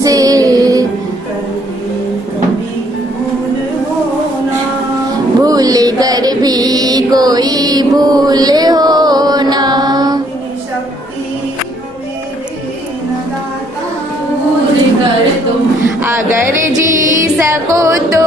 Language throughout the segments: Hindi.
से। भूल कर भी कोई भूल हो ना। अगर जी सको तो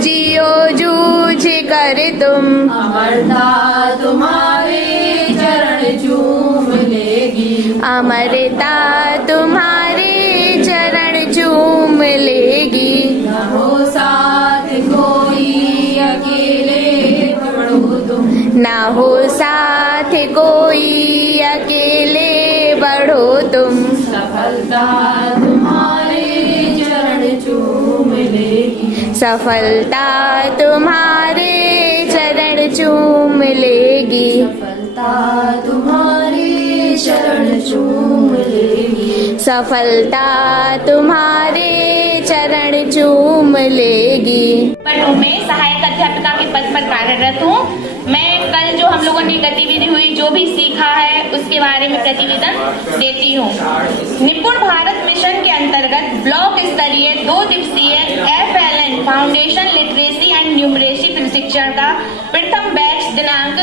जियो जूझ कर तुम। अमरता तुम्हारे चरण चूम लेगी। अमरता तुम्हारे चरण चूम लेगी। न हो साथ कोई अकेले बढ़ो तुम। ना हो साथ कोई अकेले बढ़ो तुम। सफलता तुम्हारे चरण चूम लेगी। सफलता तुम्हारे चरण चूम लेगी। सफलता तुम्हारे चरण चूम लेगी। सफलता तुम्हारे चरण चूम लेगी। में सहायक अध्यापिका के पद पर कार्यरत हूँ। मैं कल जो हम लोगों ने गतिविधि हुई, जो भी सीखा है उसके बारे में प्रतिवेदन देती हूँ। निपुण भारत मिशन के अंतर्गत ब्लॉक स्तरीय 2 दिवसीय FLN foundation literacy and numeracy प्रशिक्षण का प्रथम बैच दिनांक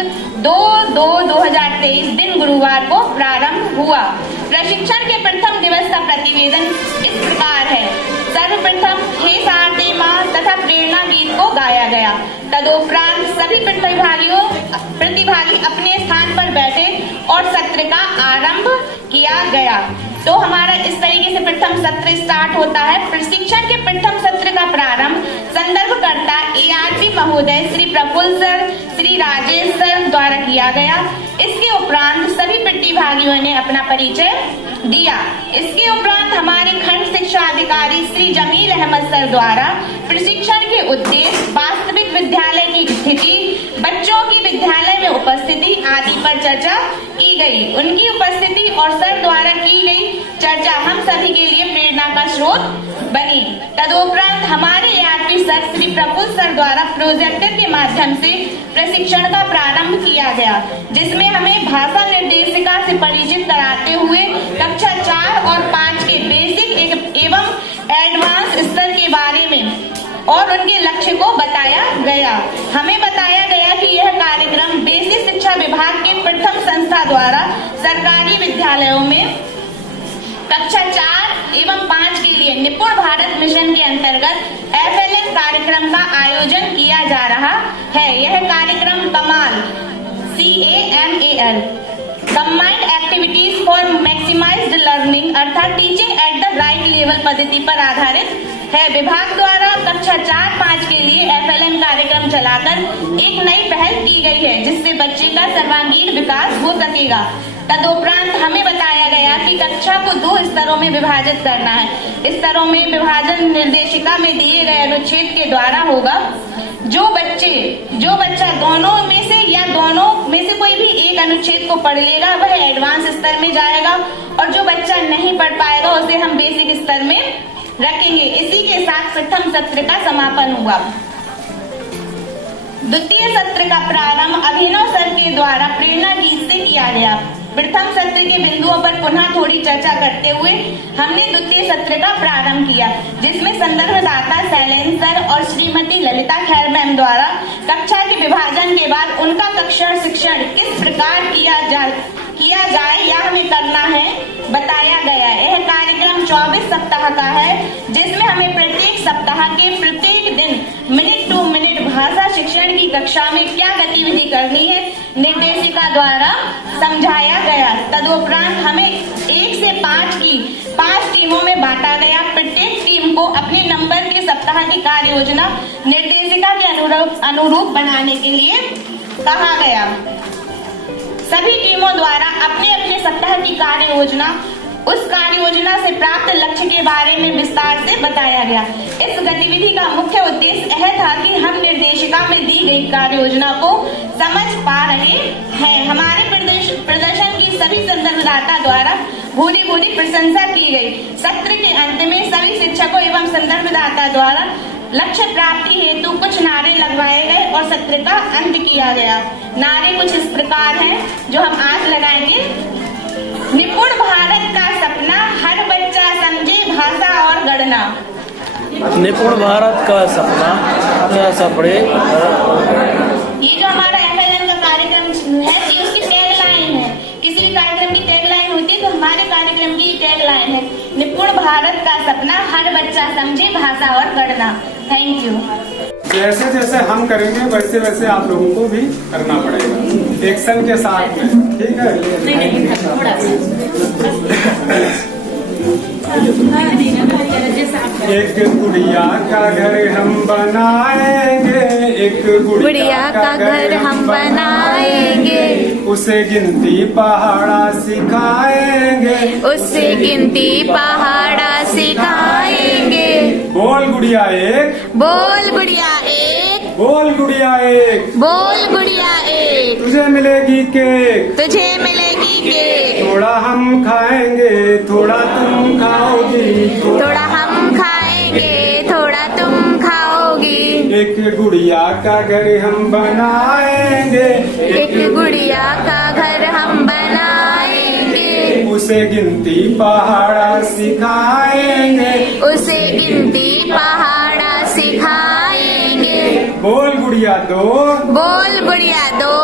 2/2/2023 दिन गुरुवार को प्रारंभ हुआ। प्रशिक्षण के प्रथम दिवस का प्रतिवेदन इस प्रकार है। सर्वप्रथम हे सारथी माँ तथा प्रेरणा गीत को गाया गया। तदोपरांत सभी प्रतिभागी अपने स्थान पर बैठे और सत्र का आरंभ किया गया। तो हमारा इस तरीके से प्रथम सत्र स्टार्ट होता है। प्रशिक्षण के प्रथम सत्र का प्रारंभ संदर्भकर्ता ARP महोदय श्री प्रफुल्ल सर, श्री राजेश सर द्वारा किया गया। इसके उपरांत सभी प्रतिभागियों ने अपना परिचय दिया। इसके उपरांत हमारे खंड शिक्षा अधिकारी श्री जमील अहमद सर द्वारा प्रशिक्षण के उद्देश्य, वास्तविक विद्यालय की स्थिति, बच्चों की विद्यालय में उपस्थिति आदि पर चर्चा की गई। उनकी उपस्थिति और सर द्वारा की गई चर्चा हम सभी के लिए प्रेरणा का स्रोत बनी। तदोपरांत हमारे ARP sir Shri Praful sir द्वारा प्रोजेक्टर के माध्यम से प्रशिक्षण का प्रारंभ किया गया, जिसमें हमें भाषा निर्देशिका से परिचित कराते हुए कक्षा 4 और 5 के बेसिक एवं एडवांस स्तर के बारे में और उनके लक्ष्य को बताया गया। हमें बताया गया कि यह कार्यक्रम बेसिक शिक्षा विभाग के प्रथम संस्था द्वारा सरकारी विद्यालयों में कक्षा 4 एवं 5 के लिए निपुण भारत मिशन के अंतर्गत FLN कार्यक्रम का आयोजन किया जा रहा है। यह कार्यक्रम कमाल CAMAL combined activities for maximised learning अर्थात teaching at the right level पद्धति पर आधारित है। विभाग द्वारा कक्षा 4-5 के लिए FLN कार्यक्रम चलाकर एक नई पहल की गई है, जिससे बच्चे का सर्वांगीण विकास हो सकेगा। तदोपरांत हमें बताया गया कि कक्षा को 2 स्तरों में विभाजित करना है। स्तरों में विभाजन निर्देशिका में दिए गए अनुच्छेद के द्वारा होगा। जो बच्चा दोनों में से या दोनों में से कोई भी एक अनुच्छेद को पढ़ लेगा वह एडवांस स्तर में जाएगा, और जो बच्चा नहीं पढ़ पाएगा उसे हम बेसिक स्तर में रखेंगे। इसी के साथ प्रथम सत्र का समापन हुआ। द्वितीय सत्र का प्रारंभ अभिनव सर के द्वारा प्रेरणा गीत से किया गया। प्रथम सत्र के बिंदुओं पर पुनः थोड़ी चर्चा करते हुए हमने द्वितीय सत्र का प्रारंभ किया, जिसमें संदर्भदाता शैलेंद्र सर और श्रीमती ललिता खैर मैम द्वारा कक्षा के विभाजन के बाद उनका कक्षा शिक्षण किस प्रकार किया जाए या हमें करना है बताया गया। यह कार्यक्रम 24 सप्ताह का है, जिसमें हमें प्रत्येक सप्ताह के प्रत्येक दिन मिनट टू मिनट भाषा शिक्षण की कक्षा में क्या गतिविधि करनी है निर्देशिका द्वारा समझाया गया। तदोपरांत हमें 1 से 5 की 5 टीमों में बांटा गया। प्रत्येक टीम को अपने नंबर के सप्ताह की कार्य योजना निर्देशिका के अनुरूप बनाने के लिए कहा गया। सभी टीमों द्वारा अपने अपने सप्ताह की कार्य योजना, उस कार्य योजना से प्राप्त लक्ष्य के बारे में विस्तार से बताया गया। इस गतिविधि का मुख्य उद्देश्य यह था कि हम निर्देशिका में दी गई कार्य योजना को समझ पा रहे हैं। हमारे प्रदर्शन की सभी संदर्भदाता द्वारा भूरी प्रशंसा की गई। सत्र के अंत में सभी शिक्षकों एवं संदर्भदाता द्वारा लक्ष्य प्राप्ति हेतु कुछ नारे लगवाए गए और सत्र का अंत किया गया। नारे कुछ इस प्रकार हैं जो हम आज लगाएंगे। निपुण भारत का सपना हर बच्चा समझे भाषा और निपुण भारत का सपना अच्छा सपड़े। ये जो हमारा FLN का कार्यक्रम है ये उसकी टैगलाइन है। किसी भी कार्यक्रम की टैगलाइन होती है तो हमारे कार्यक्रम की टैगलाइन है निपुण भारत का सपना, हर बच्चा समझे भाषा और गणना। Thank you. जैसे जैसे हम करेंगे वैसे वैसे आप लोगों को भी करना पड़ेगा एक्शन के साथ में, ठीक है। एक गुड़िया का घर हम बनाएंगे, एक गुड़िया का घर हम बनाएंगे, उसे गिनती पहाड़ा सिखाएंगे, उससे गिनती पहाड़ा सिखाएंगे। बोल गुड़िया एक, बोल गुड़िया एक, बोल गुड़िया एक, बोल गुड़िया एक, तुझे मिलेगी केक, तुझे मिलेगी केक, थोड़ा हम खाएंगे थोड़ा तुम खाओगी, थोड़ा हम खाएंगे थोड़ा तुम खाओगी। एक गुड़िया का घर हम बनाएंगे, एक गुड़िया का घर हम बनाएंगे, उसे गिनती पहाड़ा सिखाएंगे, उसे गिनती पहाड़ा सिखाएंगे। बोल गुड़िया दो, बोल गुड़िया दो,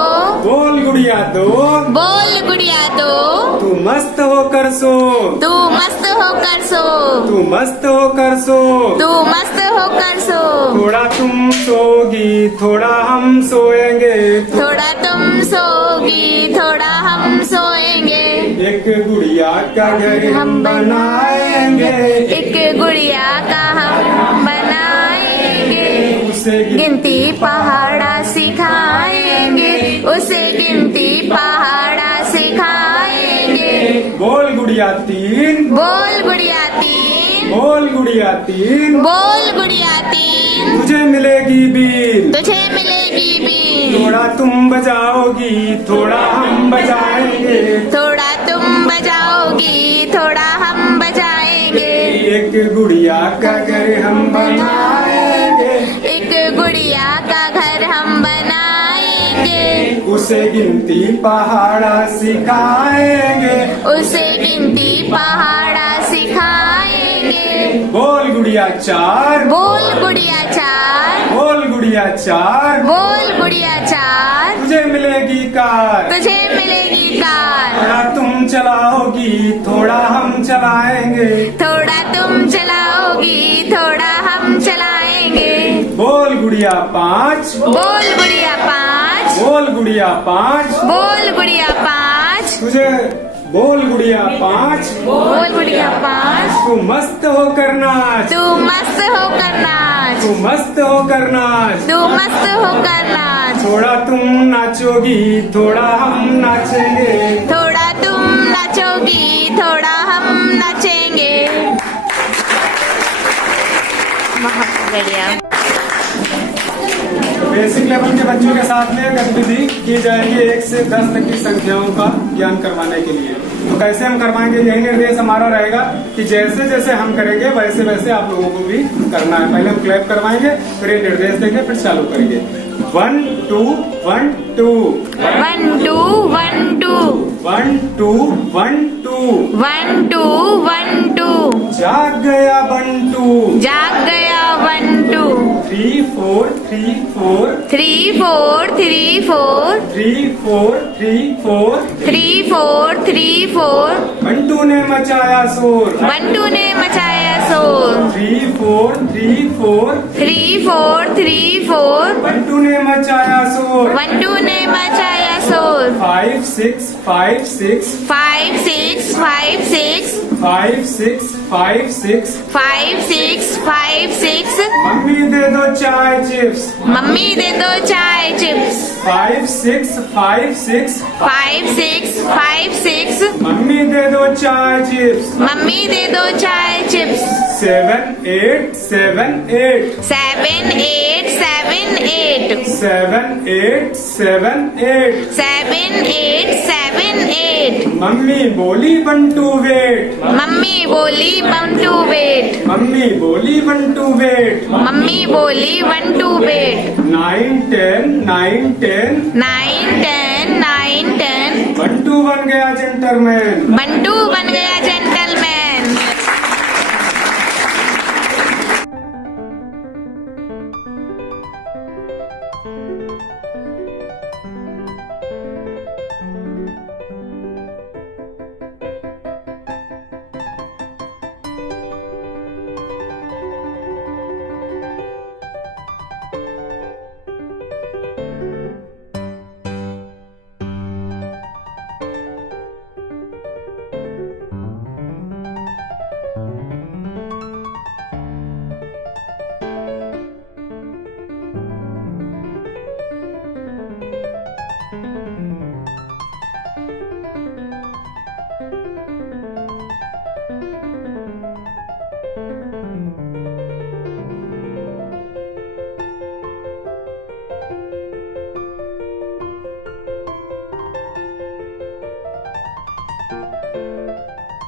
बोल गुड़िया दो, बोल गुड़िया दो, तू मस्त होकर सो, तू मस्त होकर सो, तू मस्त होकर सो, तू मस्त होकर सो, थोड़ा तुम सोगी थोड़ा हम सोएंगे, थोड़ा तुम सोगी थोड़ा हम सोएंगे। एक गुड़िया का घर हम बनाएंगे, एक गुड़िया का हम बनाएंगे, उसे गिनती पहाड़ा सिखाएंगे, उसे गिनती पहाड़ा सिखाएंगे। बोल गुड़िया तीन, बोल गुड़िया तीन, बोल गुड़िया तीन, बोल गुड़िया तीन, तुझे मिलेगी बीन, तुझे मिलेगी बीन, थोड़ा तुम बजाओगी थोड़ा हम बजाएंगे, थोड़ा तुम बजाओगी थोड़ा हम बजाएंगे। एक गुड़िया का घर हम बनाएंगे, एक गुड़िया का घर हम बनाएंगे, उसे गिनती पहाड़ा सिखाएंगे, उसे गिनती पहाड़ा सिखाएंगे। बोल गुड़िया चार, बोल गुड़िया चार, बोल गुड़िया चार, बोल गुड़िया चार, तुझे मिलेगी कार, तुझे मिलेगी कार, थोड़ा तुम चलाओगी थोड़ा हम चलाएंगे, थोड़ा तुम चलाओगी थोड़ा हम चलाएंगे। बोल गुड़िया पाँच, बोल गुड़िया पाँच, बोल गुड़िया पाँच, बोल गुड़िया पाँच, तुझे बोल गुड़िया पाँच, बोल गुड़िया पाँच, तू मस्त होकर नाच, तू मस्त होकर नाच, तू मस्त होकर नाच, तू मस्त होकर नाच, थोड़ा तुम नाचोगी थोड़ा हम नाचेंगे, थोड़ा तुम नाचोगी थोड़ा हम नाचेंगे। बहुत बढ़िया। बेसिक लेवल के बच्चों के साथ में गतिविधि की जाएगी 1 से 10 तक की संख्याओं का ज्ञान करवाने के लिए। तो कैसे हम करवाएंगे, यही निर्देश हमारा रहेगा कि जैसे जैसे हम करेंगे वैसे वैसे आप लोगों को भी करना है। पहले हम क्लैप करवाएंगे, फिर ये निर्देश देंगे, फिर चालू करेंगे। 1 2 1 2 1 2 1 2 1 2 1 2 1 2 1 2 जाग गया बंटू, जाग गया 1 2 3 4 3 4 3 4 3 4 3 4 3 4 3 4 3 4 बंटू ने मचाया शोर, बंटू ने मचाया शोर। 3 4 3 4 3 4 3 4 बंटू ने मचाया शोर, बंटू ने मचाया शोर। 5 6 5 6 5 6 5 6 5 6 5 6 5 6 5 6 मम्मी दे दो चाय चिप्स, मम्मी दे दो चाय चिप्स। 5 6 5 6 5 6 5 6 मम्मी दे दो चाय चिप्स, मम्मी दे दो चाय चिप्स। 7 8 7 8 7 8 7 8 7 8 7 8 7 8 7 8 मम्मी बोली बंटू वेट, मम्मी बोली 1 2 वेट, मम्मी बोली बंटू वेट, मम्मी बोली 1 2 वेट। 9 10 9 10 9 10 9 10 बंटू बन गया जेंटलमैन, बंटू बन गया जेंटलमैन।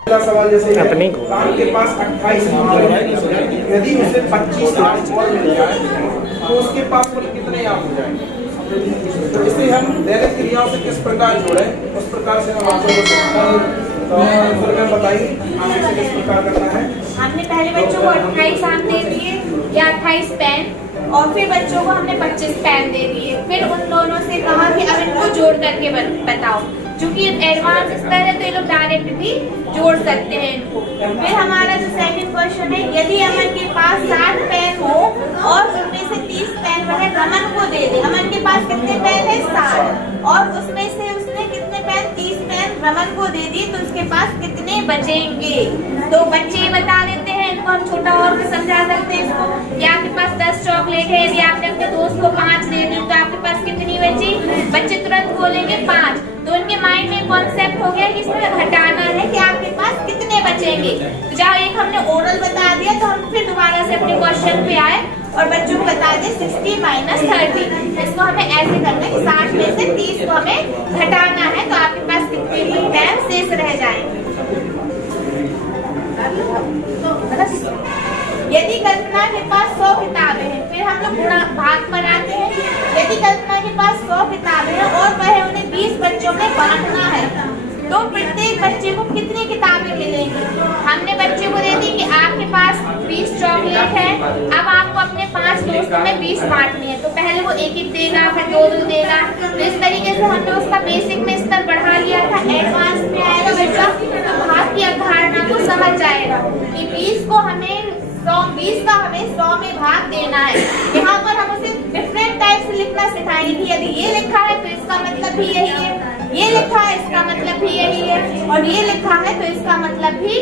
पहला सवाल जैसे अपनी आपके पास 28 आम है, यदि उसे 25 आम और मिल जाए तो उसके पास कुल कितने आम हो जाएंगे? तो इसे हम दैनिक क्रियाओं से किस प्रकार जोड़े, उस प्रकार से हम आपको तो फिर मैं बताइए हमें इसे किस प्रकार करना है। हमने पहले बच्चों को 28 आम दे दिए या 28 पेन, और फिर बच्चों को हमने 25 पेन दे दिए। फिर उन दोनों से कहा कि अब इनको जोड़ करके बताओ। क्योंकि एडवांस स्तर है तो ये लोग डायरेक्ट भी जोड़ सकते हैं इनको। फिर हमारा जो सेकंड क्वेश्चन है, यदि अमन के पास 60 पेन हो और उनमें से 30 पेन वह रमन को दे दे। अमन के पास कितने पेन है? 60, और उसमें से उसने कितने पेन? 30 पेन रमन को दे दिए, तो उसके पास कितने बचेंगे? तो बच्चे बता देते हैं, इनको हम छोटा और समझा सकते हैं इसको। या आपके पास 10 चॉकलेट है, यदि आपने अपने दोस्त को 5 दे दी तो आपके पास कितनी बची? बच्चे तुरंत बोलेंगे 5। तो उनके माइंड में कॉन्सेप्ट हो गया कि इसमें घटाना है कि आपके पास कितने बचेंगे। तो जहाँ एक हमने ओरल बता दिया तो हम फिर दोबारा से अपने क्वेश्चन पे आए और बच्चों को बता दें 60 - 30। इसको हमें ऐसे करना है कि 60 में से 30 को हमें घटाना है, तो आपके पास कितने ही पेन शेष रह जाएंगे। यदि कल्पना के पास 100 किताबें हैं, फिर हम लोग गुणा भाग पर आते हैं। यदि कल्पना के पास 100 किताबें हैं और वह उन्हें 20 बच्चों में बांटना है, तो प्रत्येक बच्चे को कितनी किताबें मिलेंगी? हमने बच्चे को दे दी कि आपके पास 20 चॉकलेट है, अब आपको अपने 5 दोस्तों में 20 बांटनी है। तो पहले वो 1-1 देगा, फिर 2-2 देगा। तो इस तरीके से हमने उसका बेसिक में स्तर बढ़ा लिया था। एडवांस में आएगा बच्चा तो भाग की अवधारणा को समझ जाएगा कि 20 का हमें 100 में भाग देना है। यहाँ पर हम उसे डिफरेंट टाइप से लिखना सिखाएंगे कि यदि ये लिखा है तो इसका मतलब भी यही है, ये लिखा है इसका मतलब भी यही है, और ये लिखा है तो इसका मतलब भी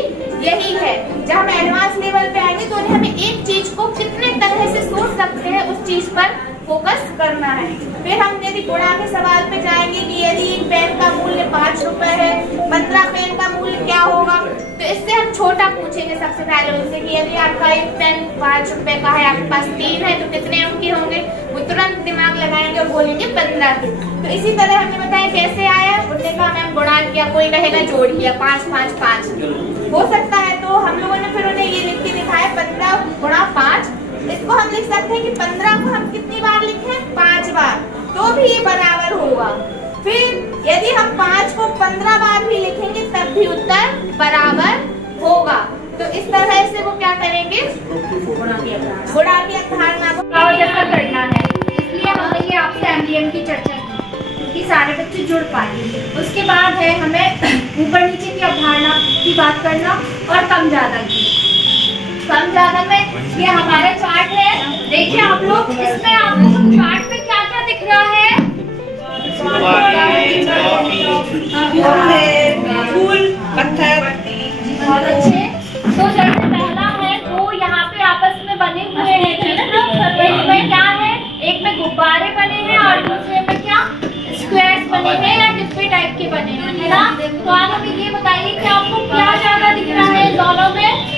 यही है। जब हम एडवांस लेवल पे आएंगे तो हमें एक चीज को कितने तरह से सोच सकते हैं उस चीज पर फोकस करना है। फिर हम यदि गुणा के सवाल पे जाएंगे कि यदि एक पेन का मूल्य 5 रुपए है, 15 पेन का मूल्य क्या होगा? तो इससे हम छोटा पूछेंगे सबसे पहले उनसे कि यदि आपका एक पेन 5 रुपए का है, आपके पास 3 है, तो कितने उनके होंगे? वो तुरंत दिमाग लगाएंगे और बोलेंगे 15 के। तो इसी तरह हमने बताया कैसे आया, उन्होंने कहा मैम गुणा किया, कोई कहेगा जोड़ किया, 5 5 5 हो सकता है। तो हम लोगों ने फिर उन्हें ये लिख के दिखाया 15 गुणा 5। इसको हम लिख सकते हैं कि 15 को हम कितनी बार लिखें? 5 बार, तो भी ये बराबर होगा। फिर यदि हम 5 को 15 बार भी लिखेंगे तब भी उत्तर बराबर होगा। तो इस तरह से वो क्या करेंगे? गुणा की अवधारणा को जैसा करना है। इसलिए हमने ये आपसे एमडीएम की चर्चा की कि सारे बच्चे जुड़ पाएंगे। उसके बाद है हमें ऊपर नीचे की अवधारणा की बात करना और कम ज्यादा की। कम ज्यादा में ये हमारा चार्ट है, देखिए आप लोग, इसमें आपको चार्ट में क्या क्या दिख रहा है? फूल, पत्थर। बहुत अच्छे। तो जैसे पहला है, दो यहाँ पे आपस में बने हुए हैं, एक में क्या है? एक में गुब्बारे बने हैं और दूसरे में क्या? स्क्वायर्स बने हैं या डिब्बे टाइप के बने हैं, है ना? तो आप हमें ये बताइए कि आपको क्या ज्यादा दिख रहा है दोनों में?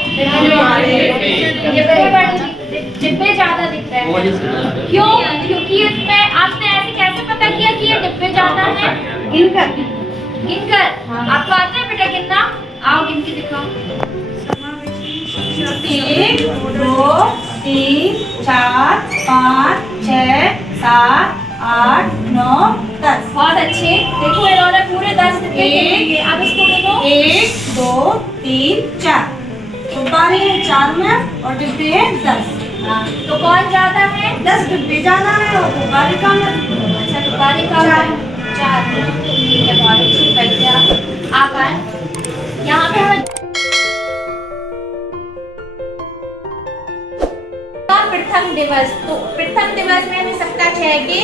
डिब्बे ज्यादा दिख रहे हैं। क्यों? क्योंकि इसमें आपने ऐसे कैसे पता किया कि ये डिब्बे ज्यादा है? गिनकर। आपको आता है बेटा गिनना? आओ गिन के दिखाओ। 1 2 3 4 5 6 7 8 9 10। बहुत अच्छे। देखो इन्होंने पूरे 10 डिब्बे लिए। अब इसको देखो, 1 2 3 4 गुब्बारे हैं 4 में और डिब्बे हैं 10। तो कौन ज्यादा है? 10 डिब्बे ज्यादा है और गुब्बारे कम है। अच्छा, गुब्बारे कम है 4। ठीक है, बहुत अच्छी बढ़िया। आप आए यहाँ पे हमें प्रथम दिवस। तो प्रथम दिवस में हमें सप्ताह 6 के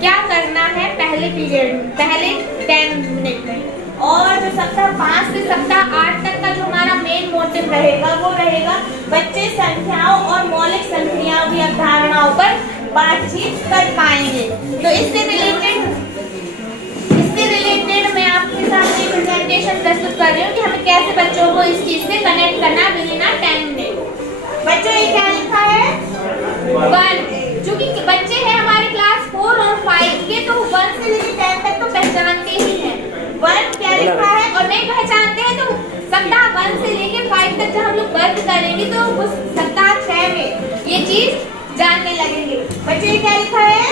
क्या करना है? पहले पीरियड में, पहले 10 मिनट में। और जो सप्ताह 5 से सप्ताह 8 तक का जो हमारा मेन मोटिव रहेगा वो रहेगा बच्चे संख्याओं और मौलिक संख्याओं की अवधारणाओं पर बातचीत कर पाएंगे। तो इससे रिलेटेड मैं आपके सामने प्रेजेंटेशन प्रस्तुत कर रही हूँ कि हमें कैसे बच्चों को इस चीज से कनेक्ट करना विदिन अ 10 मिनट। बच्चों ये क्या लिखा है? 1। चूंकि बच्चे हैं हमारे क्लास 4 और 5 के, तो 1 से लेकर 10 तक तो पहचानते ही हैं। 1 क्या लिखा है और नहीं पहचानते हैं तो सप्ताह 1 से लेके 5 तक जब हम लोग वर्क करेंगे तो उस सप्ताह 6 में ये चीज जानने लगेंगे। बच्चों ये क्या लिखा है?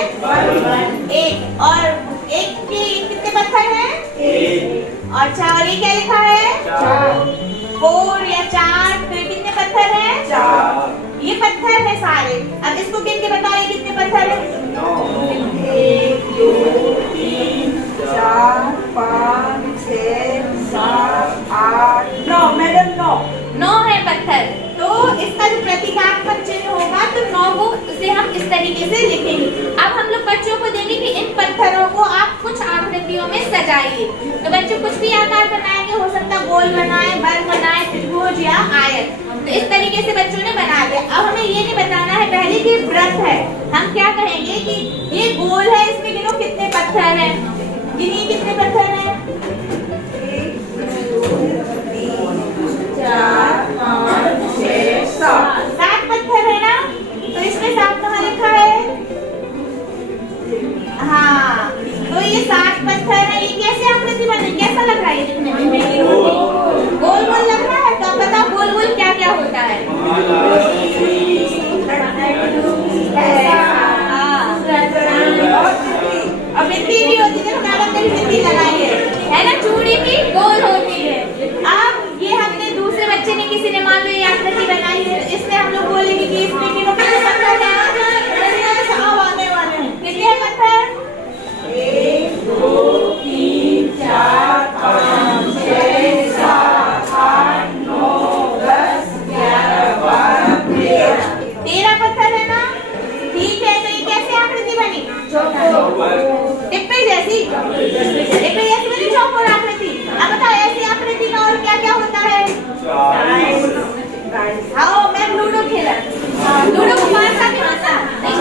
1 और 1 के कितने पत्थर हैं? 1। अच्छा, और ये क्या लिखा है? 4 या 4, तो ये कितने पत्थर हैं? 4। ये पत्थर है सारे। अब इसको गिन के बताओ ये कितने पत्थर हैं? 1 2 3 4 5 6 7 8 9। मैडम 9 है पत्थर। तो इसका जो प्रतीकात्मक चिन्ह होगा तो 9 को उसे हम इस तरीके से लिखेंगे। अब हम लोग बच्चों को देंगे कि इन पत्थरों को आप कुछ आकृतियों में सजाइए। तो बच्चों कुछ भी आकार बनाएंगे, हो सकता है गोल बनाए, वर्ग बनाए, त्रिभुज या आयत। तो इस तरीके से बच्चों ने बना दिया। अब हमें ये नहीं बताना है पहले कि व्रत है। हम क्या कहेंगे कि ये गोल है, इसमें गिनो कितने पत्थर हैं। गिनिए कितने पत्थर हैं? 4 5 6 7 पत्थर है ना। तो इसमें 7 कहाँ लिखा है? हाँ, तो ये 7 पत्थर है। ये कैसे आकृति बने? कैसा लग रहा है ये दिखने में? गोल गोल लग रहा है। तो आप बताओ गोल गोल क्या क्या होता है? और बिंदी भी होती है, मैडम ने भी बिंदी लगाई है ना। चूड़ी भी गोल होती है। अब ये हमने दूसरे बच्चे ने, किसी ने मान लो ये आकृति बनाई है, इसमें हम लोग बोलेंगे कि इसमें कितने पत्थर हैं? आने वाले हैं। कितने हैं पत्थर? 1 2 3 4 5 6 7 8 9 10 11 12 13 पत्थर है ना। ठीक है, तो ये कैसे आकृति बनी? टिप्पे जैसी। टिप्पे जैसी बनी चौकोर आकृति। अब बताओ ऐसी आकृति में और क्या क्या होता है? आओ मैं लूडो खेला। लूडो को पास आके होता है।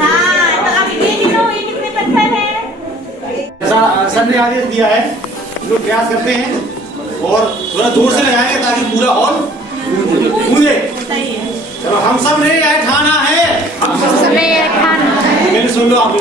हाँ, तो अब ये गिनो ये कितने पत्थर हैं? ऐसा सर ने आदेश दिया है, लोग प्रयास करते हैं और थोड़ा दूर से लगाएंगे ताकि पूरा हॉल गूंजे। चलो हम सब ने यह ठाना है, हमने ये ठाना है। मेरी सुन लो आप।